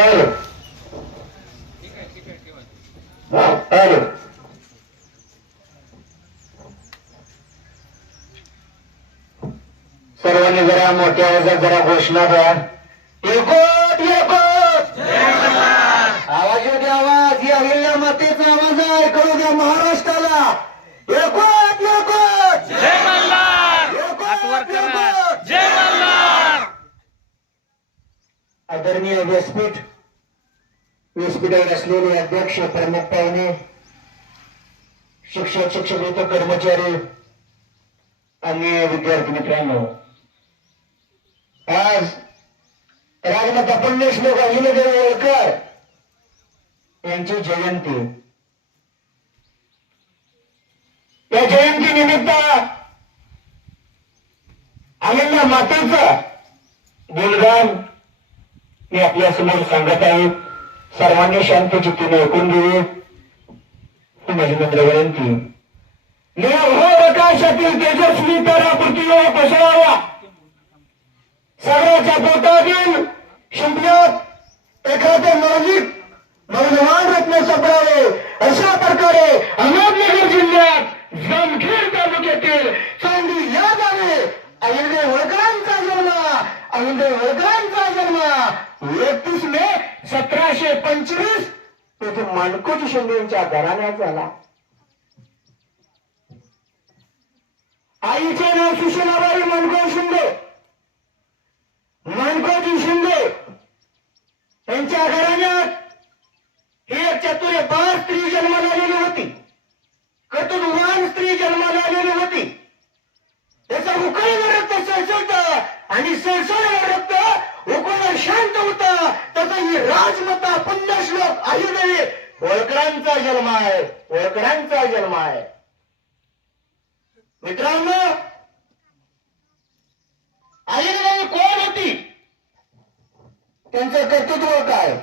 Hello. Hello. सर्वांनी जरा मोठ्या आवाजात जरा घोषणा द्या. एकूट एकूट आवाज येऊ द्या आवाज. या अहिल्या मातेचा आवाज आहे. कळू द्या महाराष्ट्राला. एकूट एकूट जय मल्हार हात वर एकूट करा एकूट जय मल्हार आदरणीय व्यासपीठ व्यासपीठावर असलेले अध्यक्ष प्रमुख पाहुणे शिक्षक शिक्षकेतर कर्मचारी आणि विद्यार्थी मित्रांनो आज राजमाता पुण्यश्लोक अहिल्यादेवी होळकर यांची जयंती. या जयंती निमित्त आलेल्या मातेचं गुणगान मी आपल्यासमोर सांगत आहे. सर्वांनी शांत चित्तीने ऐकून घेऊ ही माझी मंत्र विनंती. निराकाशातील तेजस्वी तारा पृथ्वीवर पसरावा सगळ्याच्या पोटातील शिंपल्यात एखाद्या मौलिक मौल्यवान रत्न सापडावे अशा प्रकारे अहमदनगर जिल्ह्यात जमखेड तालुक्यातील पंचवीस तेथे माणकोजी शिंदे यांच्या घराण्यात झाला. आईचे नाव सुशीलाबाई माणकोजी शिंदे. मनकोजी शिंदे यांच्या घराण्यात ही एक चतुर्य बाळ स्त्री जन्माला आलेली होती. कर्तृत्ववान स्त्री जन्माला आलेली होती. त्याचा उकळीवर रक्त सळसळत आणि सळसळ रक्त उकळीवर शांत होता. त्याचा ही राजमाता पुण्यश्लोक आयुर्देवी होळकरांचा जन्म आहे. होळकरांचा जन्म आहे. मित्रांनो आयुर्वेदी कोण होती? त्यांचं कर्तृत्व काय?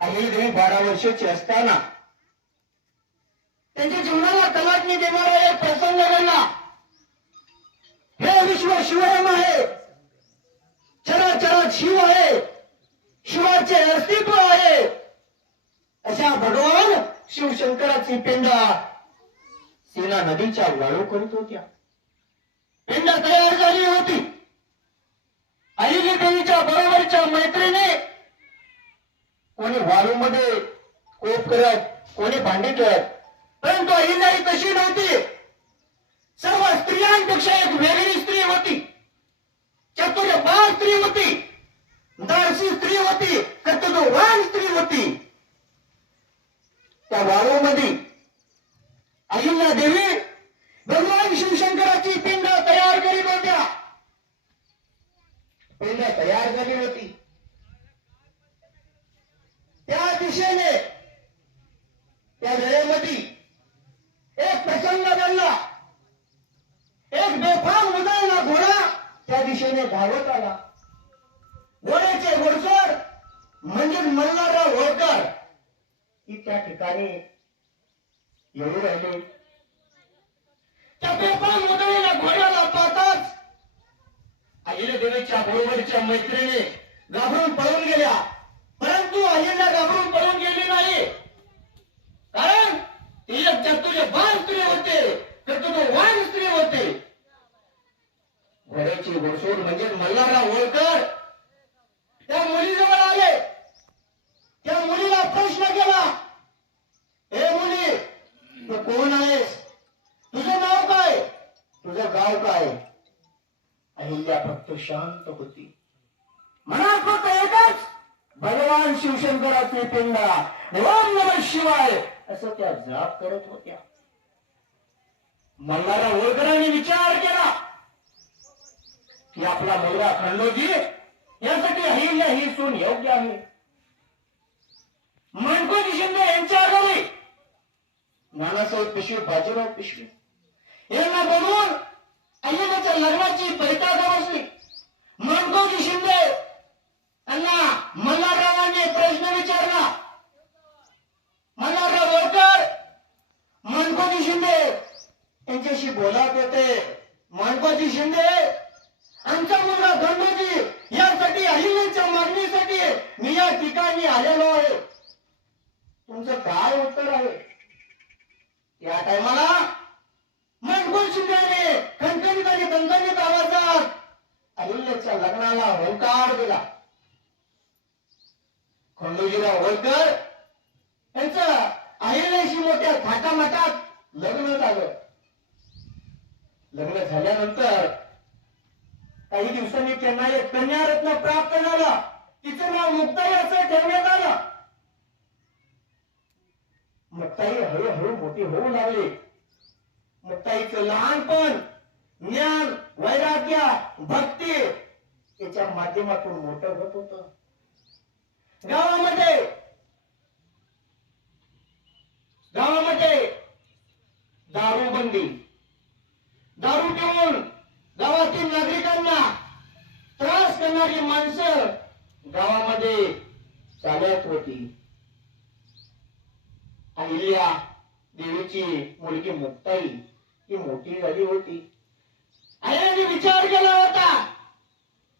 आयुर्देवी बारा वर्षाची असताना त्यांच्या जीवनाला तलाटणी देणारा एक प्रसंग घडला. हे विश्व शिवराम आहे चराचरात शिव आहे शिवाचे अस्तित्व आहे अशा भगवान ती पिंडा. सीना नदीच्या वाळू करीत होत्या. पिंड तयार झाली होती. अहिली देवीच्या बरोबरच्या मैत्रीने कोणी वाळूमध्ये कोप करत कोणी भांडी करत परंतु अहिल्याही तशी नव्हती. सर्व स्त्रियांपेक्षा एक वेगळी स्त्री होती. चतुर्य बाळ स्त्री होती. दारसी स्त्री होती. कर्तृत्ववान स्त्री होती. त्या वाळूमध्ये अहिल्या देवी भगवान शिवशंकराची पिंड तयार करीत होत्या. पिंड तयार झाली होती. त्या दिशेने त्या वेळेमध्ये एक प्रचंड बनला एक बेफाम उदळला घोडा त्या दिशेने धावत आला. घोड्याचे घोडकर म्हणजे मल्हारराव होळकर की त्या ठिकाणी येऊ राहिले. त्या बेफाम उदळलेल्या घोड्याला पाहताच अहिल्या देवीच्या बरोबरच्या मैत्रिणी घाबरून पळून गेल्या. परंतु अहिल्या घाबरून पळून गेली नाही. कारण ती एक चतुर्यवान स्त्री होते कर्तृत्ववान स्त्री होते घोड्याची घोडसोड म्हणजे मल्हारराव होळकर त्या मुलीजवळ आले त्या मुलीला प्रश्न केला हे मुली तू कोण आहेस तुझं नाव काय तुझं गाव काय अहिल्या फक्त शांत होती. मनात फक्त एकच भगवान शिवशंकराचे पिंडा ओम नम शिवाय असं त्या जाप करत होत्या. मल्हारा होळकरांनी विचार केला. की आपला मुलगा खंडोजी यासाठी अहिल्या ही सून योग्य आहे. मनकोजी शिंदे यांच्या आधारे नानासाहेब पिशवी बाजीराव पिशवी. यांना बघून अहिल्याच्या लग्नाची बैठक बसली मनकोजी शिंदे यांना मल्हाररावांनी प्रश्न विचारला. मल्हारराव होळकर मनकोजी शिंदे यांच्याशी बोलत होते. मनकोजी शिंदे आमचा मुलगा गंगोजी यासाठी अहिल्याच्या मागणीसाठी मी या ठिकाणी आलेलो आहे. तुमचं काय उत्तर आहे? या टायमाला मजबूत शिंदेने खणखणीत आणि दणदणीत आवाजात. अहिल्याच्या लग्नाला होकार दिला खंडोजीराव होळकर यांचं अहिल्याशी मोठ्या थाटामाटात लग्न झालं. लग्न झाल्यानंतर काही दिवसांनी त्यांना एक कन्यारत्न प्राप्त झाला. तिचं नाव मुक्ताई असं ठेवण्यात आलं. मुक्ताई हळूहळू मोठी होऊ लागली. मुक्ताईचं लहानपण ज्ञान वैराग्य भक्ती याच्या माध्यमातून मोठं होत होत. गावामध्ये गावामध्ये दारूबंदी. दारू पिऊन गावातील नागरिकांना त्रास करणारी माणसं गावामध्ये चालत होती. अहिल्या देवीची मुलगी मुक्ताई ही मोठी झाली होती. आईने विचार केला होता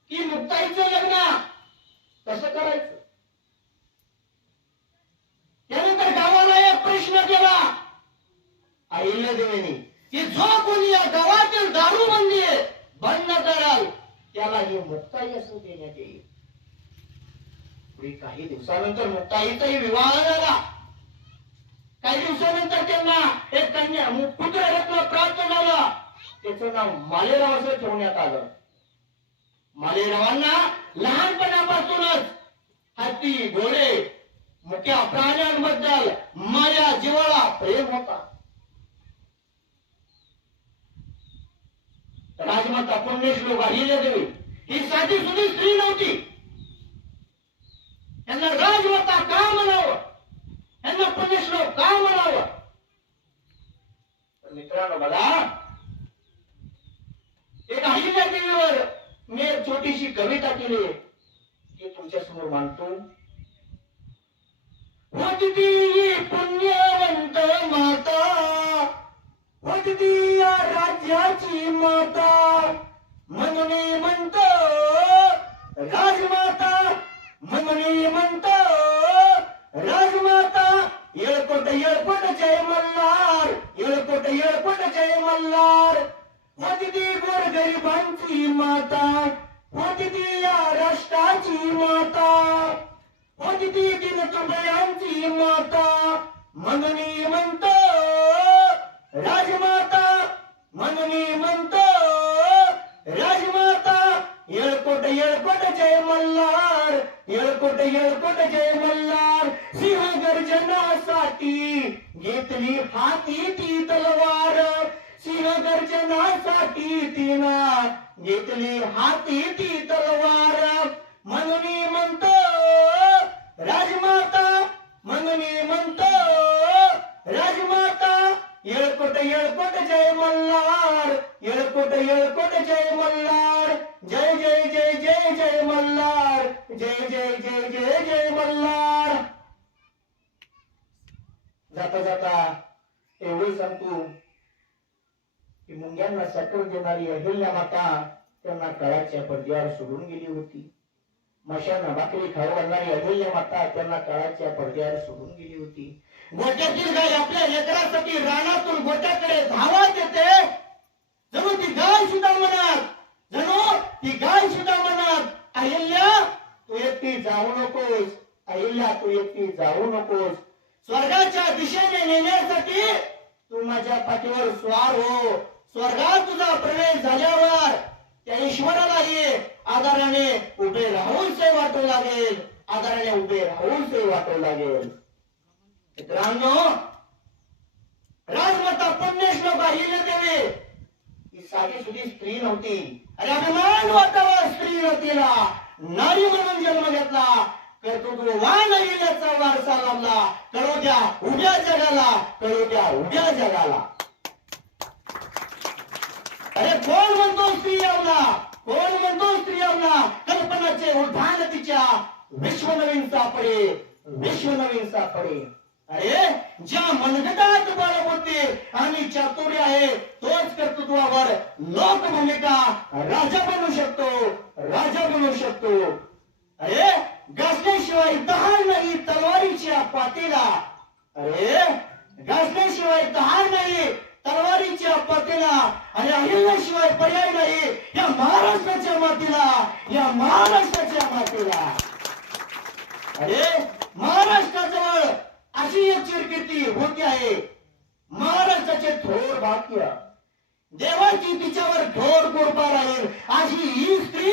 की मुक्ताईचं लग्न कसं करायचं? त्यानंतर गावाला एक प्रश्न केला. आईला देवीने की जो कोणी या गावातील दारू दारूबंदी बंद कराल त्याला ही मुक्ताई असं देण्यात येईल. पुढे काही दिवसानंतर मुक्ताईचाही विवाह झाला. काही दिवसानंतर त्यांना एक कन्या पुत्ररत्न त्याचं नाव मालेराव असं ठेवण्यात आलं. मालेरावांना लहानपणापासूनच हत्ती घोडे मुख्या प्राण्यांबद्दल माया जीवाला प्रेम होता. राजमाता पुण्यश्लोक अहिल्या देवी ही साधी सुधी स्त्री नव्हती यांना राजमाता का म्हणावं यांना पुण्यश्लोक का म्हणावं तर मित्रांनो बघा एक अहिल्या देवीवर मी एक छोटीशी कविता केली. ती तुमच्यासमोर मांडतो. होती पुण्यवंत माता. होती या राज्याची माता. म्हणून म्हणत राजमाता. म्हणून म्हणत राजमाता. येळकोट येळकोट जय मल्हार. येळकोट येळकोट जय मल्हार. होती ती गोरगरिबांची माता. होती ती या राष्ट्राची माता. होती ती माता. म्हणून म्हणतो राजमाता. म्हणून म्हणतो राजमाता. येळकोट येळकोट जय मल्हार. येळकोट येळकोट जय मल्हार. सिंह गर्जनासाठी घेतली हाती ती तलवार. सिंह तिना घेतली हाती ती तलवार. म्हणून म्हणतो राजमाता म्हणून म्हणतो राजमाता येळकोट येळकोट जय मल्हार येळकोट येळकोट जय मल्हार जय जय जय जय जय मल्हार जय जय जय जय जय मल्हार. जाता जाता एवढं सांगतो की मुंग्यांना सटून देणारी अहिल्या माता त्यांना काळाच्या पडद्यावर सोडून गेली होती. मशांना भाकरी खाऊ घालणारी अहिल्या माता त्यांना काळाच्या पडद्यावर सोडून गेली होती. गोट्यातील गाय आपल्या लेकरासाठी रानातून गोट्याकडे धावत येते. जणू ती गाय सुद्धा म्हणत जणू ती गाय सुद्धा म्हणत अहिल्या तू एकटी जाऊ नकोस. अहिल्या तू एकटी जाऊ नकोस. स्वर्गाच्या दिशेने नेण्यासाठी तू माझ्या पाठीवर स्वार हो. स्वर्गात तुझा प्रवेश झाल्यावर त्या ईश्वरालाही आधाराने उभे राहून से वाटू लागेल. आधाराने उभे राहून से वाटू लागेल. मित्रांनो राजमाता पुण्यश्लोक हिल देवी ही साधी सुधी स्त्री नव्हती. अरे अभिमान वाटावा स्त्री नव्हतीला नारी म्हणून जन्म घेतला. कर्तृत्ववान अहिल्याचा वारसा लाभला. कळू द्या उद्या जगाला कळू द्या उद्या जगाला. अरे कोण म्हणतो स्त्री कोण म्हणतो स्त्री कल्पनाचे उठान तिच्या विश्व नवीन सापडे विश्व नवीन सापडे अरे ज्या मनगटात बळ होते आणि चातुर्य आहे तोच कर्तृत्वावर लोक भूमिका राजा बनू शकतो राजा बनू शकतो. अरे घासल्याशिवाय दहा नाही तलवारीच्या पातीला. अरे घासल्याशिवाय दहा केला आणि अहिल्याशिवाय पर्याय नाही. या महाराष्ट्राच्या मातीला या महाराष्ट्राच्या मातीला. अरे महाराष्ट्राजवळ अशी एक चिरकिर्ती होती आहे. महाराष्ट्राचे थोर भाग्य देवाची तिच्यावर थोर कृपा राहील. अशी ही स्त्री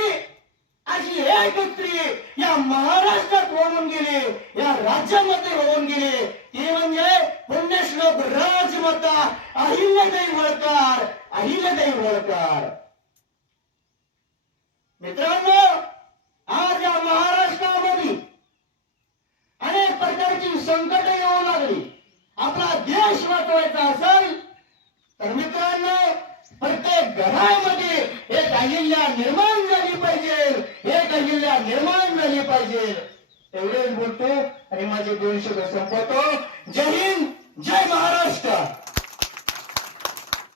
अशी एक स्त्री या महाराष्ट्रात होऊन गेली. या राज्यामध्ये होऊन गेली. ती म्हणजे पुण्यश्लोक राजमाता अहिल्यादेवी होळकर अहिल्यादेवी होळकर मित्रांनो आज या महाराष्ट्रामध्ये अनेक प्रकारची संकट येऊ लागली. आपला देश वाचवायचा असेल तर मित्रांनो प्रत्येक घरामध्ये एक अहिल्या निर्माण झाली पाहिजे एक अहिल्या निर्माण झाली पाहिजे. एवढेच बोलतो आणि माझे दोन शब्द संपवतो. जय हिंद जय महाराष्ट्र.